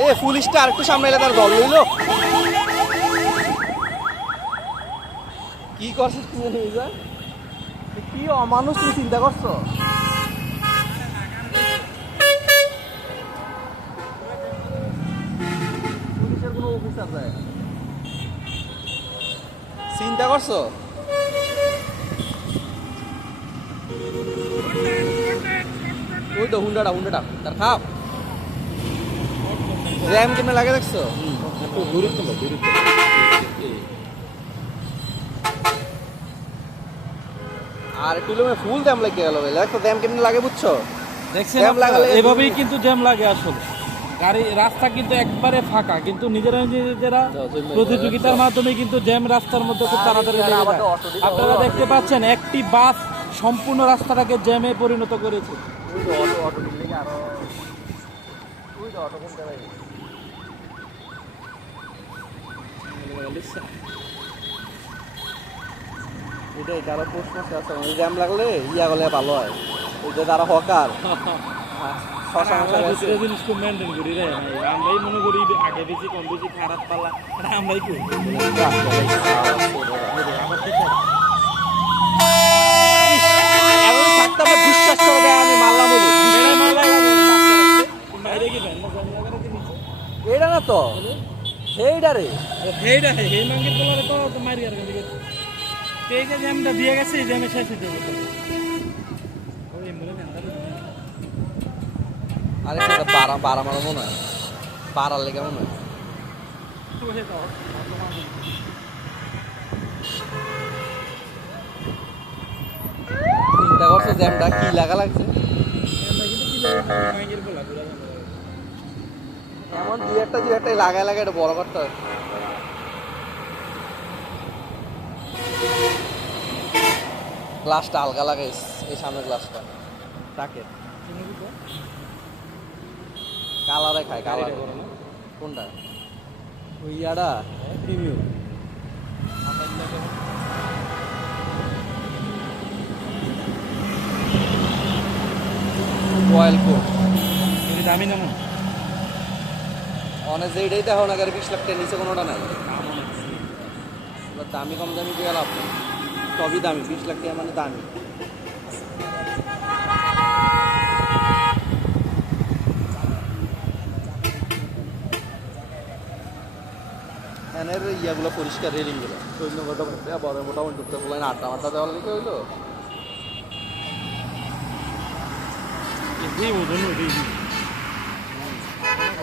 এ, পুলিশটা আর একটু সামনে এলে তার দল লইল কি করছিস যে? কি অমানুষ তুমি চিন্তা করছ পুলিশের কোনো যায় না। চিন্তা করছ ওই তো হুন্ডাটা হুন্ডাটা, তার খাপ র্যাম কেমনে লাগে দেখছ? আর একটু ফুল দাম লাগে গেল দেখো দাম কেমনে লাগে বুঝছ? দেখছেন জ্যাম? লাগালে- এভাবেই কিন্তু জ্যাম লাগে আসলে। গাড়ি রাস্তা কিন্তু একবারে ফাঁকা কিন্তু নিজেরা নিজেরা প্রতিযোগিতার মাধ্যমে কিন্তু জ্যাম রাস্তার মধ্যে খুব তাড়াতাড়ি। আপনারা দেখতে পাচ্ছেন একটি বাস সম্পূর্ণ রাস্তাটাকে জ্যামে পরিণত করেছে। অটো অটো আরও অটো কিনতে এটাই কারও প্রশ্ন আছে ওই জ্যাম লাগলে ইয়া গলে ভালো হয় ওই যে তারা হকার করি। আমরাই মনে করি আগে বেশি কম বেশি খারাপ পালা এটা আমরাই করি বিশ্বাস করবে আমি মারলাম? এইটা না তো সেইটা রে হেই মাঙ্গের পোলারে তো মারি আর গেছে। তো এই যে জ্যামটা দিয়ে গেছে, এই জ্যামে শেষ। আরে বারা বারা মারা মনে হয়। লেগে মনে হয়। চিন্তা করছ জ্যামটা কি লাগা লাগছে জ্যামটা কিন্তু কি লাগে, মাঙ্গের পোলা, পুরা জ্যাম লাগায়। এমন দুই একটা দুই একটা লাগায় লাগায় এটা বড় করতে হয়। গ্লাসটা আলগা লাগাইস এই সামনের গ্লাসটা। তাকে কালারে খায় কালারে। না? কোনটা? ওই ইয়াটা প্রিমিয়াম। Royal coat. এটা দামি না যেইটাই দেখো না গাড়ি বিশ লাখ টাকার নিচে কোনোটা নাই। দাম। এবার কম দামি দিয়ে লাভ নেই। সবই দামি বিশ লাখ টাকা মানে দামি। এনের ইয়াগুলো পরিষ্কার রেলিংগুলো সৈন্য কত বড় মোটামুটি ঢুকতে বলেন আড্ডা মাড্ডা দেওয়ার লিখে হইল।